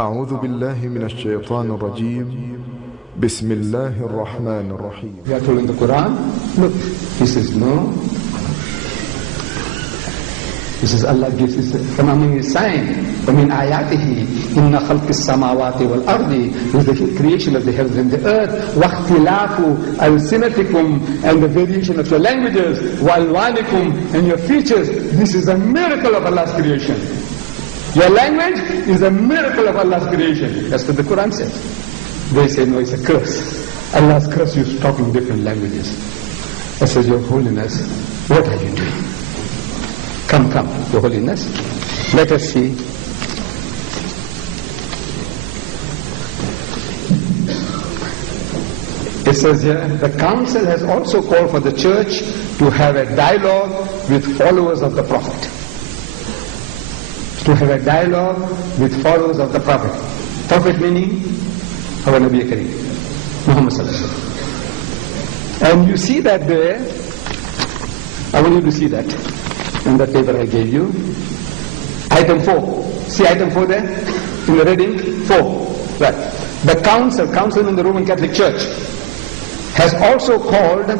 أعوذ بالله من الشيطان الرجيم بسم الله الرحمن الرحيم. We are told in the Quran, look, he says no. He says Allah gives his commanding his sign. وَمِنْ آيَاتِهِ إِنَّ خَلْقِ السَّمَاوَاتِ وَالْأَرْضِ is the creation of the heavens and the earth. وَاخْتِلَافُ أَلْسِنَتِكُمْ and the variation of your languages. وَأَلْوَانِكُمْ and your features. This is a miracle of Allah's creation. Your language is a miracle of Allah's creation. That's what the Quran says. They say no, it's a curse. Allah's curse you talking different languages. I says, Your Holiness, what are you doing? Come, Your Holiness. Let us see. It says here, the council has also called for the church to have a dialogue with followers of the Prophet. To have a dialogue with followers of the Prophet. Prophet meaning our Nabi Kareem, Muhammad Sallallahu Alaihi Wasallam. And you see that there, I want you to see that in the paper I gave you. Item 4. See item 4 there? In the reading? 4. Right. The council in the Roman Catholic Church has also called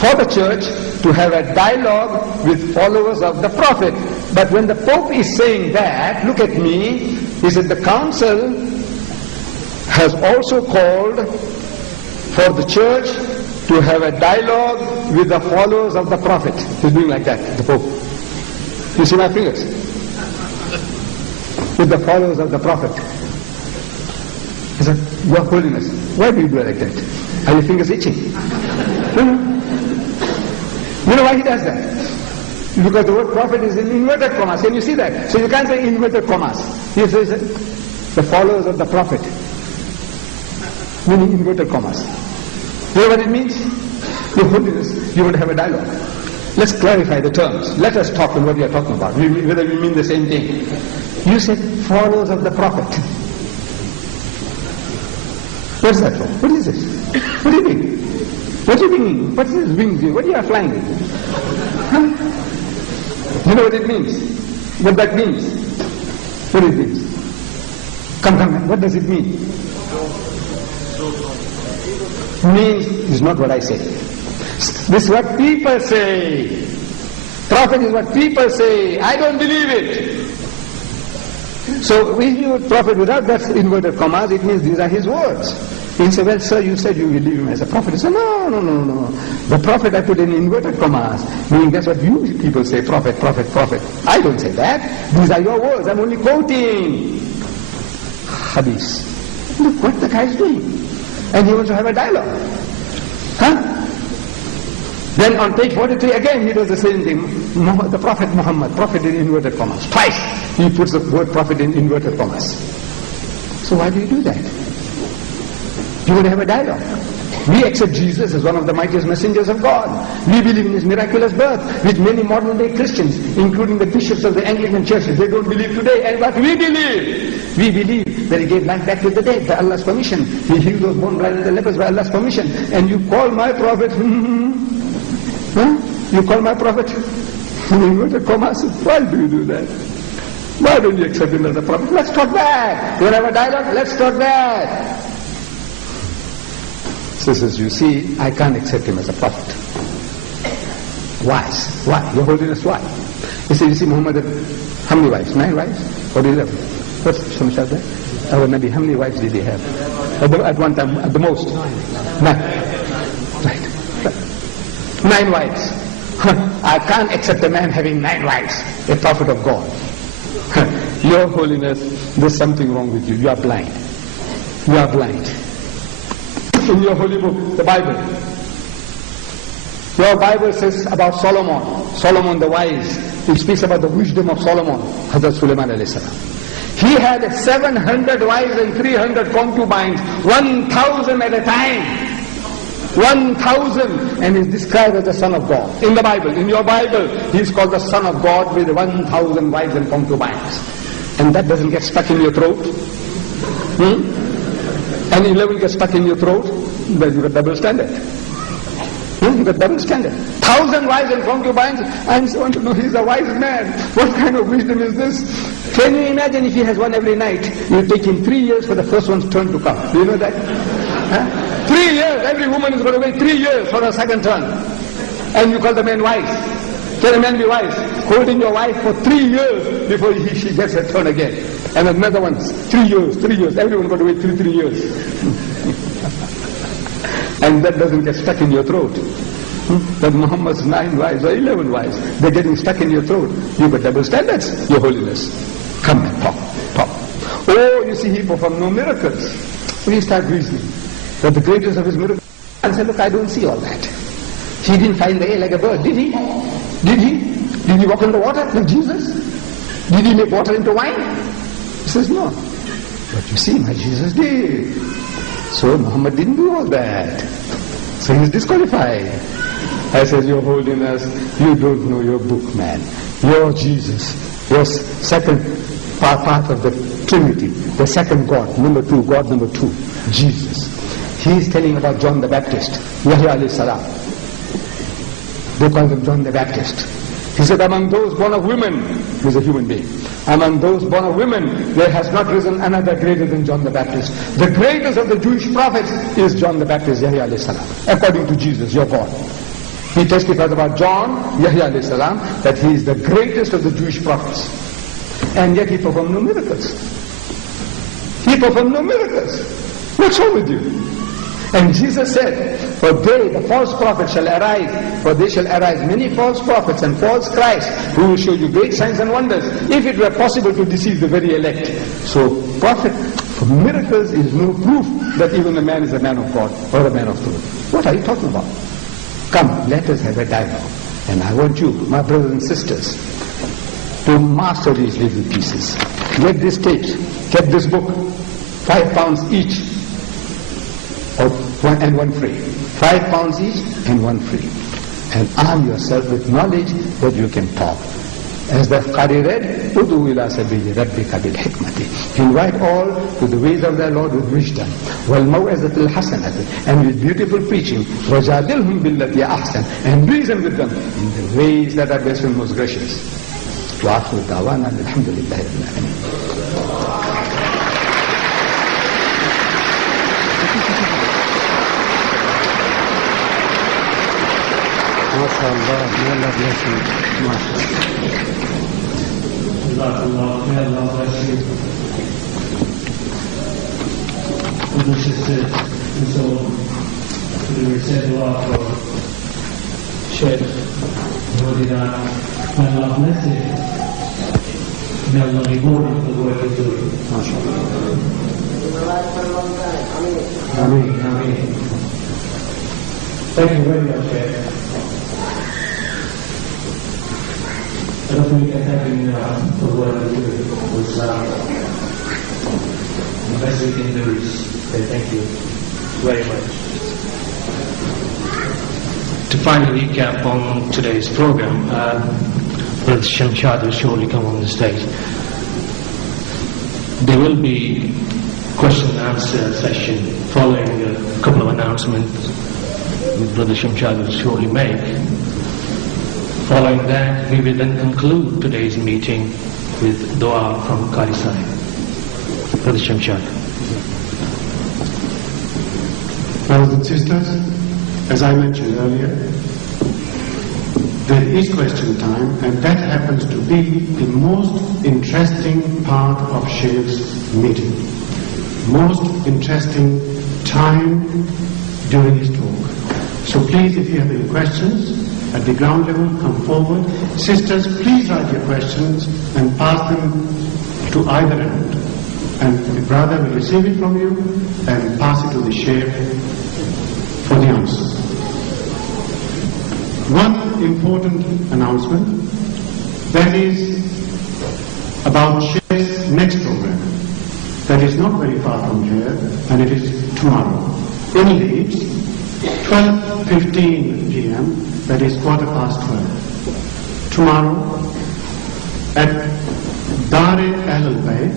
for the church to have a dialogue with followers of the Prophet. But when the Pope is saying that, look at me, he said the council has also called for the church to have a dialogue with the followers of the Prophet. He's doing like that, the Pope. You see my fingers? With the followers of the Prophet. He said, Your Holiness, why do you do like that? Are your fingers itching? No. You know why he does that? Because the word prophet is in inverted commas. Can you see that? So you can't say inverted commas. He says the followers of the Prophet. Meaning inverted commas. You know what it means? Your Holiness, you want to have a dialogue. Let's clarify the terms. Let us talk on what we are talking about. Whether we mean the same thing. You said followers of the Prophet. What's that for? What is this? What do you mean? What do you mean? What is this wings? What are you flying with? Huh? You know what it means? What that means? What it means? Come, what does it mean? Means is not what I say. This is what people say. Prophet is what people say. I don't believe it. So if you prophet without that inverted commas, it means these are his words. He said, well, sir, you said you believe him as a prophet. He said, no. The prophet I put in inverted commas, meaning that's what you people say, prophet. I don't say that. These are your words. I'm only quoting hadith. Look what the guy is doing. And he wants to have a dialogue. Huh? Then on page 43 again he does the same thing. The Prophet Muhammad, prophet in inverted commas. Twice he puts the word prophet in inverted commas. So why do you do that? You want to have a dialogue. We accept Jesus as one of the mightiest messengers of God. We believe in his miraculous birth, which many modern day Christians, including the bishops of the Anglican churches, they don't believe today. And what we believe that he gave life back to the dead by Allah's permission. He healed those born blind and the lepers by Allah's permission. And you call my prophet, huh? You call my prophet in inverted commas. Why do you do that? Why don't you accept him as a prophet? Let's talk back. You want to have a dialogue? Let's talk back. Sisters, you see, I can't accept him as a prophet. Why? Your Holiness, why? He said, you see, Muhammad had how many wives? 9 wives? Or 11? What's Shamshad there? Our Nabi, how many wives did he have? At one time, at the most? 9. Right. 9 wives. I can't accept a man having 9 wives, a prophet of God. Your Holiness, there's something wrong with you. You are blind. You are blind. In your holy book, the Bible. Your Bible says about Solomon the wise. It speaks about the wisdom of Solomon, Hazrat Sulaiman alayhi salam. He had 700 wives and 300 concubines, 1,000 at a time. 1,000, and is described as the son of God. In the Bible, in your Bible, he is called the son of God with 1,000 wives and concubines. And that doesn't get stuck in your throat. And 11 gets stuck in your throat, then you got double standard. You got double standard. 1,000 wives and concubines, I want to know, he's a wise man. What kind of wisdom is this? Can you imagine if he has one every night? It will take him 3 years for the first one's turn to come. Do you know that? Huh? 3 years. Every woman is going to wait 3 years for her second turn. And you call the man wise. Can a man be wise? Holding your wife for 3 years before she gets her turn again. And another one, 3 years, 3 years. Everyone got to wait 3 years. And that doesn't get stuck in your throat. That Muhammad's 9 wives or 11 wives, they're getting stuck in your throat. You got double standards, your holiness. Come and talk. Oh, you see, he performed no miracles. So you start reasoning that the greatest of his miracles. And say, look, I don't see all that. He didn't find the air like a bird, did he? Did he walk on the water like Jesus? Did he make water into wine? He says, no. But you see, my Jesus did. So Muhammad didn't do all that. So he's disqualified. I said, Your Holiness, you don't know your book, man. Your Jesus, your second part of the Trinity, the second God, God number 2, Jesus. He is telling about John the Baptist, Yahya alayhi salam. They call him John the Baptist. He said, among those born of women, he's a human being. Among those born of women, there has not risen another greater than John the Baptist. The greatest of the Jewish prophets is John the Baptist, Yahya alayhi salam, according to Jesus, your God. He testifies about John, Yahya alayhi salam, that he is the greatest of the Jewish prophets. And yet he performed no miracles. He performed no miracles. What's wrong with you? And Jesus said, for they, the false prophets shall arise, for they shall arise many false prophets and false Christs, who will show you great signs and wonders, if it were possible to deceive the very elect. So prophet, for miracles is no proof that even a man is a man of God or a man of truth. What are you talking about? Come, let us have a dialogue. And I want you, my brothers and sisters, to master these little pieces. Get this tapes, get this book, £5 each, and one free. £5 each and one free. And arm yourself with knowledge that you can talk. As the Qari read, Udu ila sabili rabbika bil hikmati. Invite all to the ways of their Lord with wisdom. Wal maw'izatil hasanati. And with beautiful preaching. Wajadilhum billati ahsan. And reason with them in the ways that are best and most gracious. Wa akhiru da'wana alhamdulillahi rabbil alamin. MashaAllah, may Allah bless you. MashaAllah. May Allah bless you. Brother, sister, and so on. We say dua for Sheikh Ahmed Deedat. May Allah bless you. May Allah reward you for the work you do. MashaAllah. Ameen. Ameen. Thank you very much, Sheikh. I don't think we can thank you enough for what we do with Islam. The best we can do is say thank you very much. To finally recap on today's program, Brother Shamshad will shortly come on the stage. There will be question and answer session following a couple of announcements Brother Shamshad will shortly make. Following that, we will then conclude today's meeting with dua from Qari Sahib. Brother Shamshad. Brothers and sisters, as I mentioned earlier, there is question time, and that happens to be the most interesting part of Sheikh's meeting. Most interesting time during his talk. So please, if you have any questions, at the ground level, come forward. Sisters, please write your questions and pass them to either end. And the brother will receive it from you and pass it to the Sheikh for the answers. One important announcement, that is about Sheikh's next program. That is not very far from here, and it is tomorrow. In Leeds, 12:15 p.m., that is 12:15. Tomorrow at Dar-e Ahl Bayt,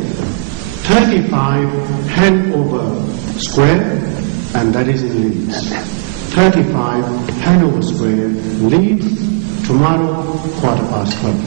35 Hanover Square, and that is in Leeds. 35 Hanover Square, Leeds, tomorrow 12:15.